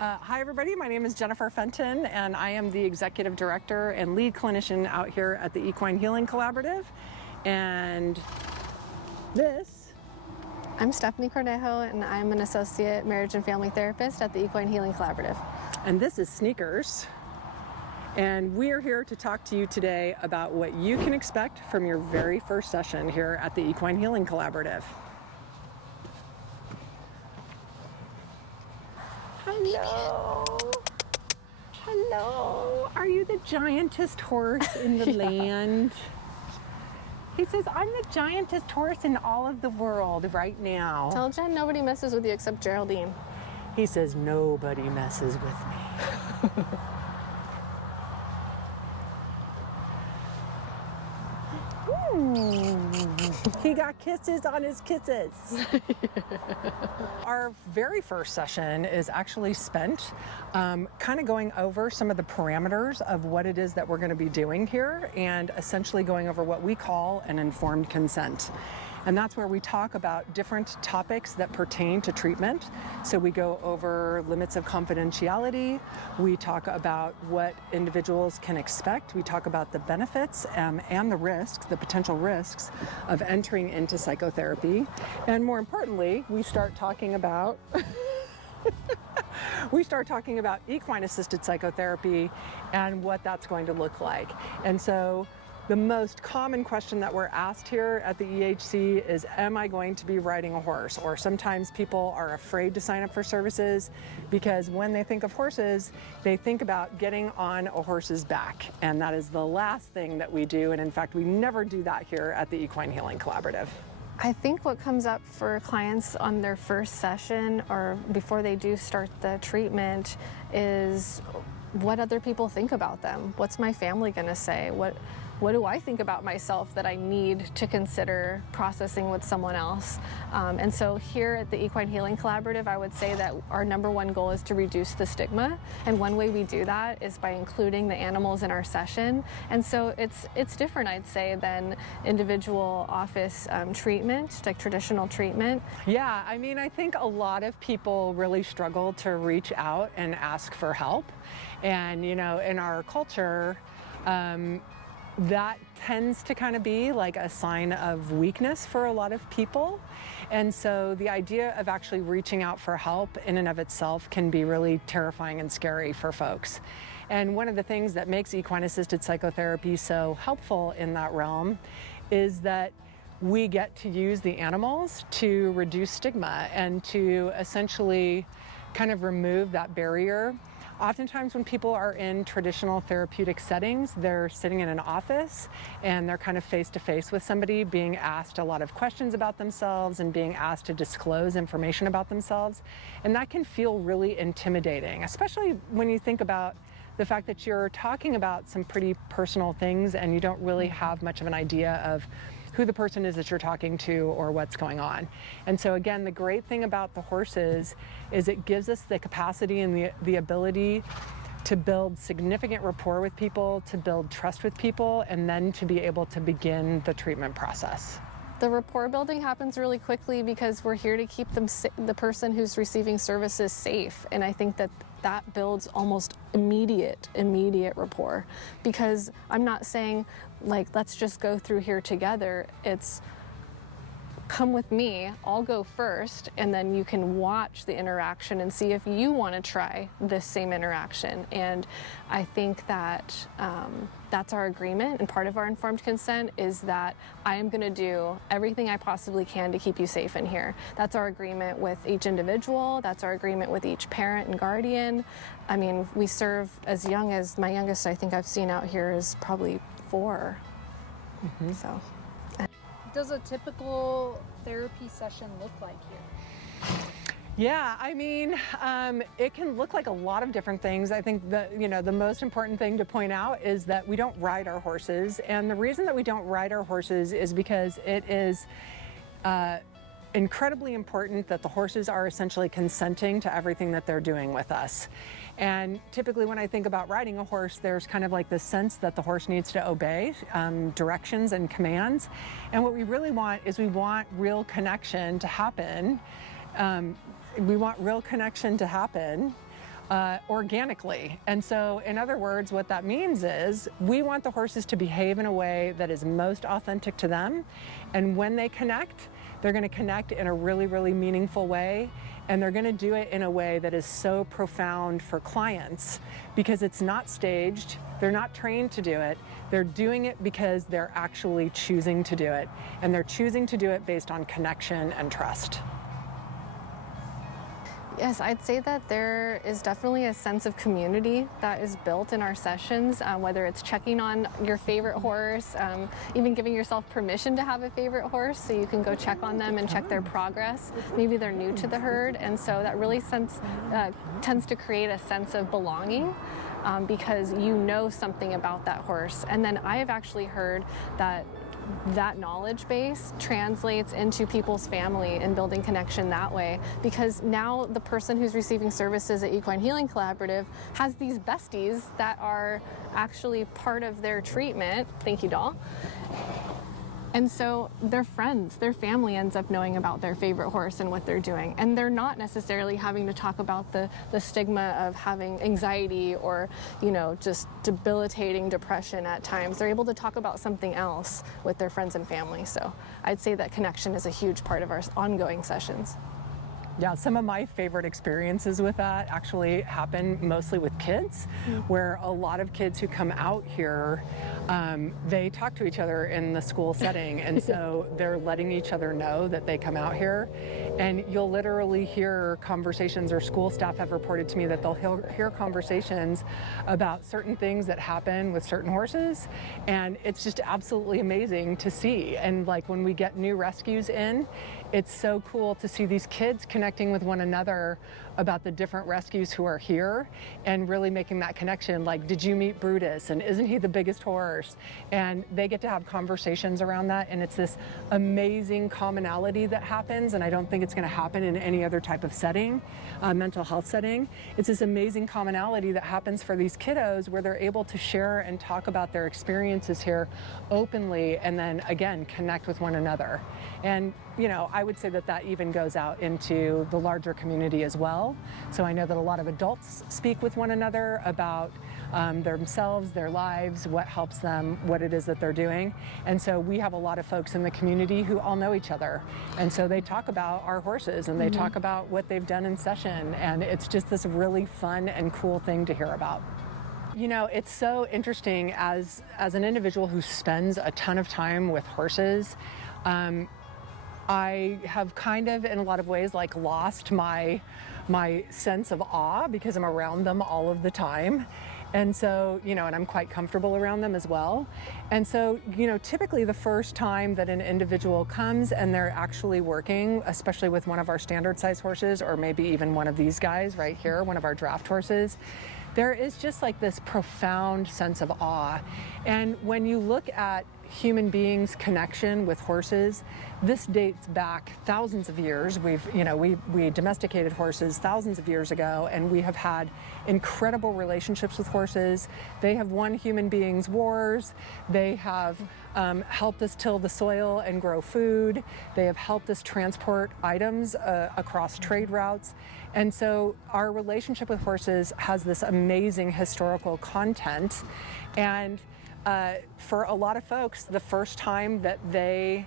Hi everybody, my name is Jennifer Fenton and I am the Executive Director and Lead Clinician out here at the Equine Healing Collaborative. And this... I'm Stephanie Cornejo and I'm an Associate Marriage and Family Therapist at the Equine Healing Collaborative. And this is Sneakers. And we are here to talk to you today about what you can expect from your very first session here at the Equine Healing Collaborative. Hello. Hello. Are you the giantest horse in the land? He says, I'm the giantest horse in all of the world right now. Tell Jen nobody messes with you except Geraldine. He says, nobody messes with me. He got kisses on his kisses. Our very first session is actually spent kind of going over some of the parameters of what it is that we're going to be doing here and essentially going over what we call an informed consent. And that's where we talk about different topics that pertain to treatment. So we go over limits of confidentiality. We talk about what individuals can expect. We talk about the benefits and the risks, the potential risks of entering into psychotherapy. And more importantly, we start talking about equine-assisted psychotherapy and what that's going to look like. And so the most common question that we're asked here at the EHC is, am I going to be riding a horse? Or sometimes people are afraid to sign up for services because when they think of horses, they think about getting on a horse's back. And that is the last thing that we do. And in fact, we never do that here at the Equine Healing Collaborative. I think what comes up for clients on their first session or before they do start the treatment is what other people think about them. What's my family gonna say? What do I think about myself that I need to consider processing with someone else? And so here at the Equine Healing Collaborative, I would say that our #1 goal is to reduce the stigma. And one way we do that is by including the animals in our session. And so it's different, I'd say, than individual office treatment, like traditional treatment. Yeah, I mean, I think a lot of people really struggle to reach out and ask for help. And, you know, in our culture, that tends to kind of be like a sign of weakness for a lot of people. And so the idea of actually reaching out for help in and of itself can be really terrifying and scary for folks. And one of the things that makes equine-assisted psychotherapy so helpful in that realm is that we get to use the animals to reduce stigma and to essentially kind of remove that barrier. Oftentimes when people are in traditional therapeutic settings, they're sitting in an office and they're kind of face to face with somebody being asked a lot of questions about themselves and being asked to disclose information about themselves. And that can feel really intimidating, especially when you think about the fact that you're talking about some pretty personal things and you don't really have much of an idea of who the person is that you're talking to or what's going on. And so again, the great thing about the horses is it gives us the capacity and the ability to build significant rapport with people, to build trust with people, and then to be able to begin the treatment process. The rapport building happens really quickly because we're here to keep the person who's receiving services safe. And I think that builds almost immediate rapport, because I'm not saying like, let's just go through here together. It's come with me, I'll go first, and then you can watch the interaction and see if you want to try this same interaction. And I think that that's our agreement, and part of our informed consent is that I am going to do everything I possibly can to keep you safe in here. That's our agreement with each individual, that's our agreement with each parent and guardian. I mean, we serve as young as, my youngest I think I've seen out here is probably 4. Mm-hmm. So. Does a typical therapy session look like here? Yeah, I mean, it can look like a lot of different things. I think the most important thing to point out is that we don't ride our horses. And the reason that we don't ride our horses is because it is incredibly important that the horses are essentially consenting to everything that they're doing with us. And typically when I think about riding a horse, there's kind of like this sense that the horse needs to obey directions and commands. And what we really want is we want real connection to happen. organically. And so in other words, what that means is we want the horses to behave in a way that is most authentic to them. And when they connect, they're going to connect in a really, really meaningful way. And they're going to do it in a way that is so profound for clients because it's not staged. They're not trained to do it. They're doing it because they're actually choosing to do it. And they're choosing to do it based on connection and trust. Yes, I'd say that there is definitely a sense of community that is built in our sessions, whether it's checking on your favorite horse, even giving yourself permission to have a favorite horse so you can go check on them and check their progress. Maybe they're new to the herd, and so that really tends to create a sense of belonging. Because you know something about that horse. And then I have actually heard that knowledge base translates into people's family and building connection that way, because now the person who's receiving services at Equine Healing Collaborative has these besties that are actually part of their treatment. Thank you, doll. And so their friends, their family ends up knowing about their favorite horse and what they're doing. And they're not necessarily having to talk about the stigma of having anxiety or, just debilitating depression at times. They're able to talk about something else with their friends and family. So I'd say that connection is a huge part of our ongoing sessions. Yeah, some of my favorite experiences with that actually happen mostly with kids, where a lot of kids who come out here, they talk to each other in the school setting, and so they're letting each other know that they come out here, and you'll literally hear conversations, or school staff have reported to me that they'll hear conversations about certain things that happen with certain horses, and it's just absolutely amazing to see. And like when we get new rescues in, it's so cool to see these kids connecting with one another about the different rescues who are here and really making that connection. Like, did you meet Brutus? And isn't he the biggest horse? And they get to have conversations around that. And it's this amazing commonality that happens. And I don't think it's going to happen in any other type of setting, mental health setting. It's this amazing commonality that happens for these kiddos where they're able to share and talk about their experiences here openly, and then again, connect with one another. And I would say that even goes out into the larger community as well. So I know that a lot of adults speak with one another about themselves, their lives, what helps them, what it is that they're doing. And so we have a lot of folks in the community who all know each other. And so they talk about our horses and they talk about what they've done in session. And it's just this really fun and cool thing to hear about. It's so interesting as an individual who spends a ton of time with horses. I have kind of, in a lot of ways, lost my sense of awe because I'm around them all of the time. And so, and I'm quite comfortable around them as well. And so, typically the first time that an individual comes and they're actually working, especially with one of our standard size horses, or maybe even one of these guys right here, one of our draft horses, there is just this profound sense of awe. And when you look at human beings' connection with horses, this dates back thousands of years. We domesticated horses thousands of years ago, and we have had incredible relationships with horses. They have won human beings' wars. They have helped us till the soil and grow food. They have helped us transport items across trade routes. And so our relationship with horses has this amazing historical content. And for a lot of folks, the first time that they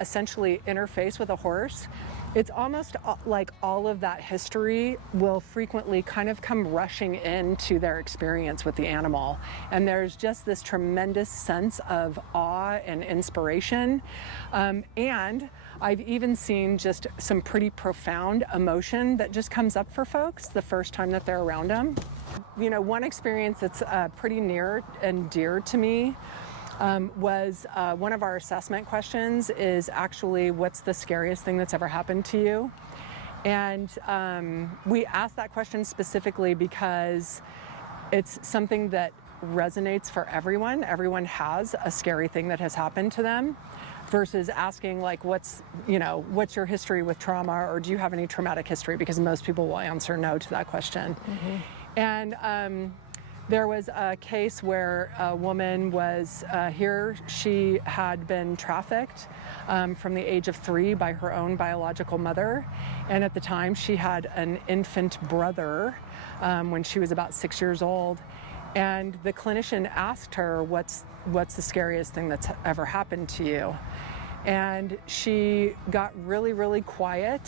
essentially interface with a horse, it's almost like all of that history will frequently kind of come rushing into their experience with the animal. And there's just this tremendous sense of awe and inspiration. And I've even seen just some pretty profound emotion that just comes up for folks the first time that they're around them. One experience that's pretty near and dear to me was one of our assessment questions is actually, what's the scariest thing that's ever happened to you? And we asked that question specifically because it's something that resonates for everyone. Everyone has a scary thing that has happened to them, versus asking what's your history with trauma, or do you have any traumatic history? Because most people will answer no to that question. And There was a case where a woman was here. She had been trafficked from the age of 3 by her own biological mother. And at the time, she had an infant brother when she was about 6 years old. And the clinician asked her, what's the scariest thing that's ever happened to you? And she got really, really quiet.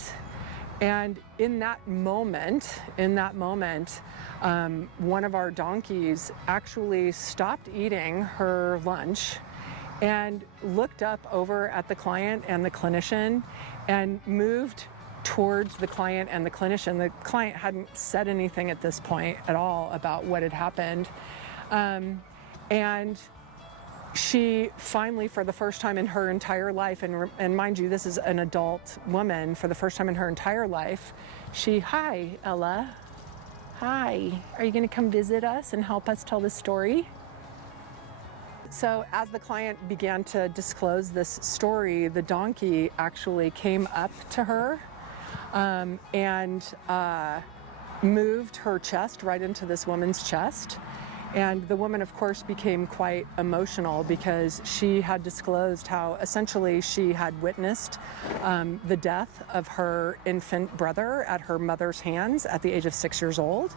And in that moment, one of our donkeys actually stopped eating her lunch and looked up over at the client and the clinician and moved towards the client and the clinician. The client hadn't said anything at this point at all about what had happened. And she finally, for the first time in her entire life, and mind you, this is an adult woman, for the first time in her entire life, hi, Ella. Hi, are you gonna come visit us and help us tell the story? So as the client began to disclose this story, the donkey actually came up to her and moved her chest right into this woman's chest. And the woman, of course, became quite emotional because she had disclosed how essentially she had witnessed the death of her infant brother at her mother's hands at the age of 6 years old.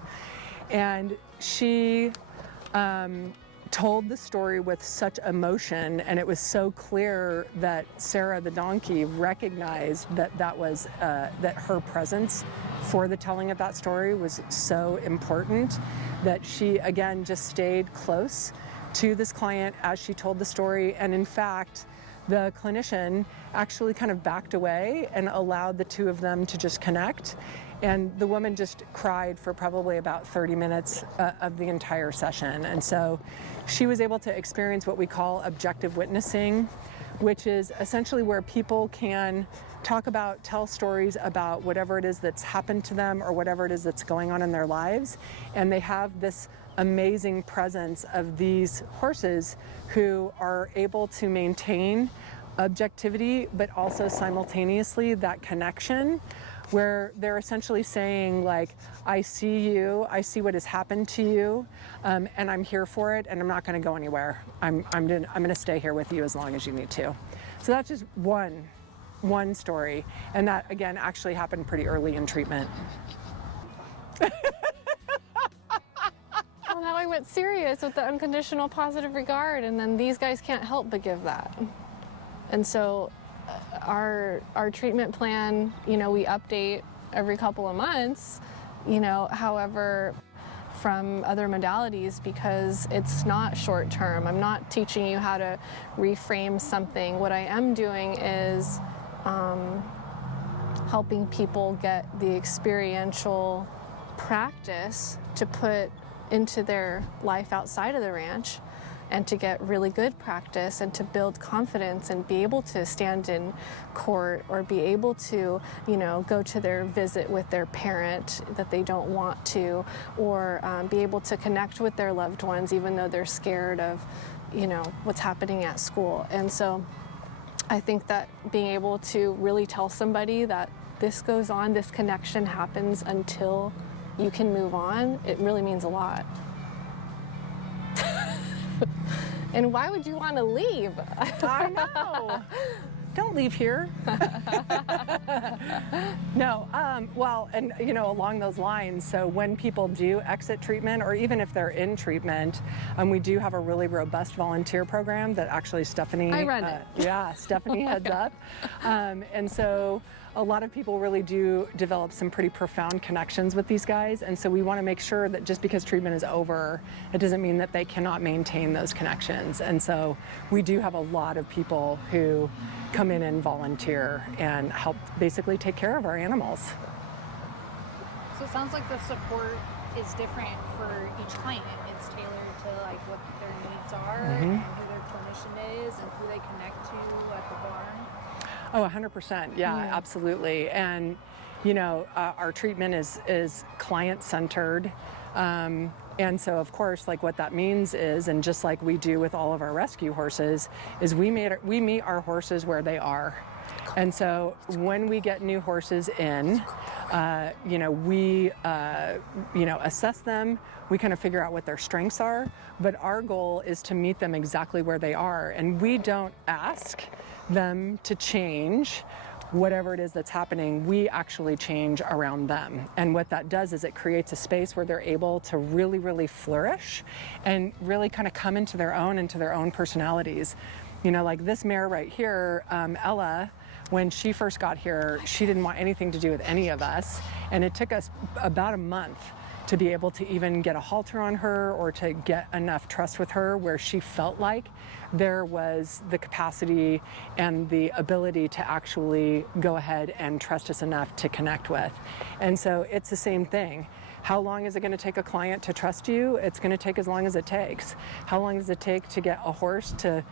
And she told the story with such emotion, and it was so clear that Sarah the donkey recognized that was that her presence for the telling of that story was so important that she again just stayed close to this client as she told the story. And in fact, the clinician actually kind of backed away and allowed the two of them to just connect. And the woman just cried for probably about 30 minutes of the entire session. And so she was able to experience what we call objective witnessing, which is essentially where people can tell stories about whatever it is that's happened to them or whatever it is that's going on in their lives. And they have this amazing presence of these horses who are able to maintain objectivity, but also simultaneously that connection where they're essentially saying, like, I see you, I see what has happened to you, and I'm here for it, and I'm not going to go anywhere. I'm going to stay here with you as long as you need to. So that's just one story, and that again actually happened pretty early in treatment. Well, now I went serious with the unconditional positive regard, and then these guys can't help but give that. And so our treatment plan, we update every couple of months, however, from other modalities, because it's not short term. I'm not teaching you how to reframe something. What I am doing is helping people get the experiential practice to put into their life outside of the ranch, and to get really good practice and to build confidence and be able to stand in court or be able to, go to their visit with their parent that they don't want to, or be able to connect with their loved ones even though they're scared of, what's happening at school. And so I think that being able to really tell somebody that this goes on, this connection happens until you can move on, it really means a lot. And why would you want to leave? I know. Don't leave here. No, well, and along those lines, so when people do exit treatment, or even if they're in treatment, we do have a really robust volunteer program that actually Stephanie, I run it. Yeah, Stephanie heads up. And so a lot of people really do develop some pretty profound connections with these guys. And so we want to make sure that just because treatment is over, it doesn't mean that they cannot maintain those connections. And so we do have a lot of people who come in and volunteer and help basically take care of our animals. So it sounds like the support is different for each client. It's tailored to what their needs are and who their clinician is and who they connect to at the barn. Oh, 100%. Yeah, absolutely. And, our treatment is client-centered. And so, of course, what that means is, and just like we do with all of our rescue horses, is we meet our horses where they are. And so when we get new horses in, we assess them, we kind of figure out what their strengths are, but our goal is to meet them exactly where they are. And we don't ask them to change whatever it is that's happening. We actually change around them. And what that does is it creates a space where they're able to really, really flourish and really kind of come into their own personalities. Like this mare right here, Ella, when she first got here, she didn't want anything to do with any of us. And it took us about a month to be able to even get a halter on her or to get enough trust with her where she felt like there was the capacity and the ability to actually go ahead and trust us enough to connect with. And so it's the same thing. How long is it going to take a client to trust you? It's going to take as long as it takes. How long does it take to get a horse to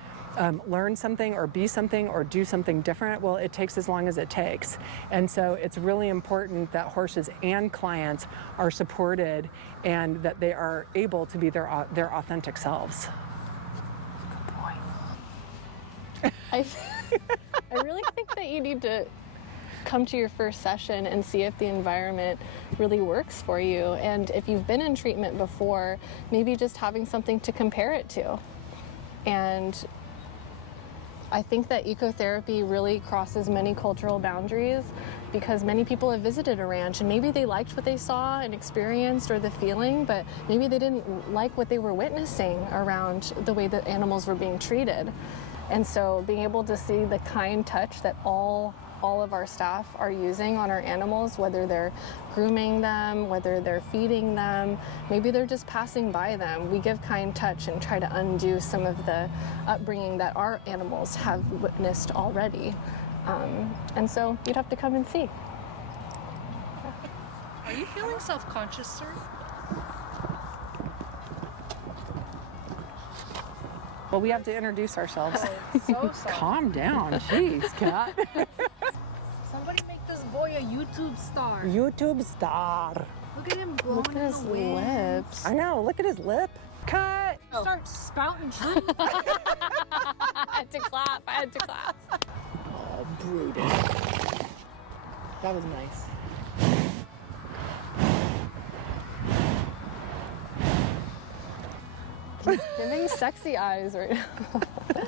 learn something or be something or do something different? Well, it takes as long as it takes. And so it's really important that horses and clients are supported and that they are able to be their authentic selves. Good boy. I really think that you need to come to your first session and see if the environment really works for you. And if you've been in treatment before, maybe just having something to compare it to. And I think that ecotherapy really crosses many cultural boundaries because many people have visited a ranch and maybe they liked what they saw and experienced or the feeling, but maybe they didn't like what they were witnessing around the way that animals were being treated. And so being able to see the kind touch that all of our staff are using on our animals, whether they're grooming them, whether they're feeding them, maybe they're just passing by them. We give kind touch and try to undo some of the upbringing that our animals have witnessed already. And so you'd have to come and see. Are you feeling self-conscious, sir? Well, we have to introduce ourselves. So sorry. Calm down, jeez, cat. Somebody make this boy a YouTube star. YouTube star. Look at him blowing Look at in his the wind. lips. I know, look at his lip. Cut. Start spouting truth. I had to clap. Oh, brutal. That was nice. He's giving sexy eyes right now.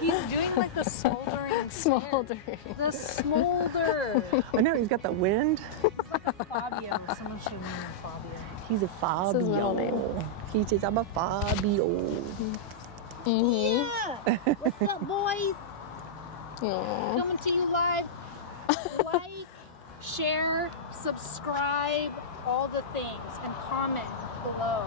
He's doing like the smoldering. Smoldering. The smolder. I know, he's got the wind. Fabio. Someone should name him Fabio. He's a Fabio. That's his middle name. He says, I'm a Fabio. Mm-hmm. Yeah. What's up, boys? Aww. Coming to you live. Like, share, subscribe, all the things, and comment below.